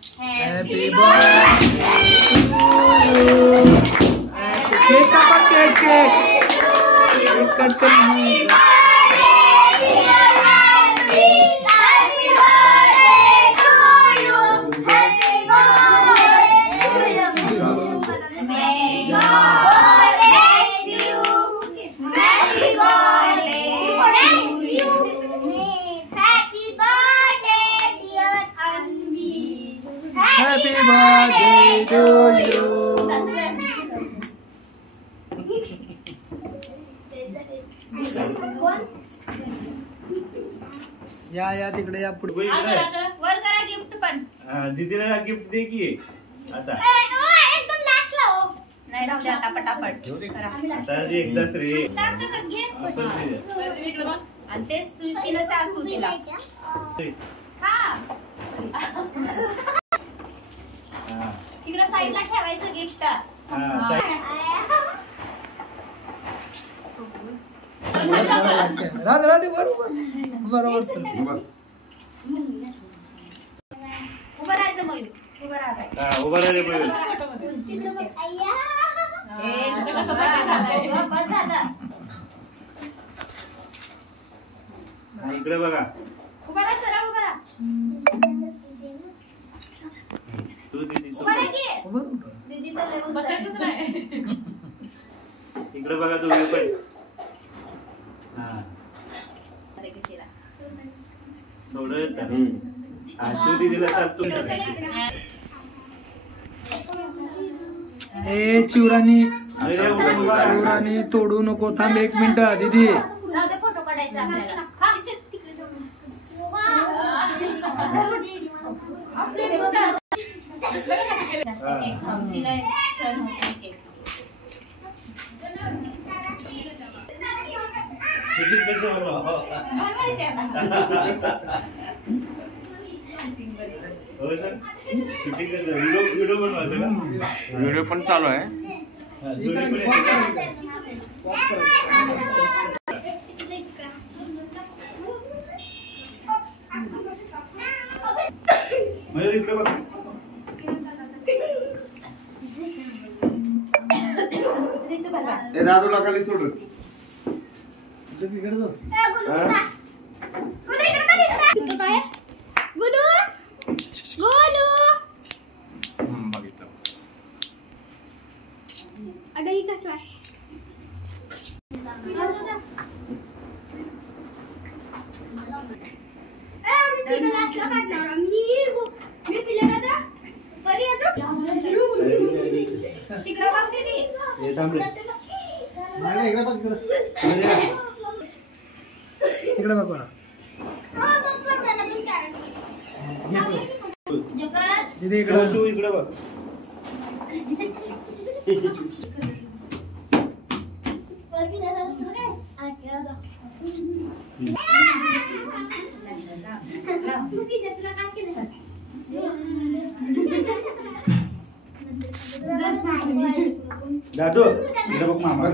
Happy birthday to you. Cake कापा, cake cake cake cut करून। Happy birthday to you. या तिकडे या पुढे वर करा गिफ्ट पण। दीदीला गिफ्ट दे की आता। एकदम लास्ट ला हो। नाही राहू दे आता पटापट करा। आता एकदाच रे। स्टार्ट कसं घे आणि तेच तू तिला चाल तू तिला। हा तिकडे साईडला ठेवायचं गिफ्ट। राधे बरोबर बरोबर सर। उभं राहायचं मग उभं राहायचं। उभं राहिले पाहिजे। बस झालं। इकडे बघा। उभं राहा सरळ उभं राहा। तू दीदी उभं राहा की दीदी तर लय बसायचंच नाही। इकडे बघा तुम्ही पण। तू दीदीला चालतो। ए चिवरानी तोडू नको, थांब 1 मिनिट दीदी। फोटो काढायचा आपल्याला। व्हिडिओ पण चालू आहे। दादूला खाली सोडून आता ही कसं आहे? तिकडे बघ दीदी। तिकडे बघ बघा दीदी इकडे बघ। दादू इकडे बघ मामा।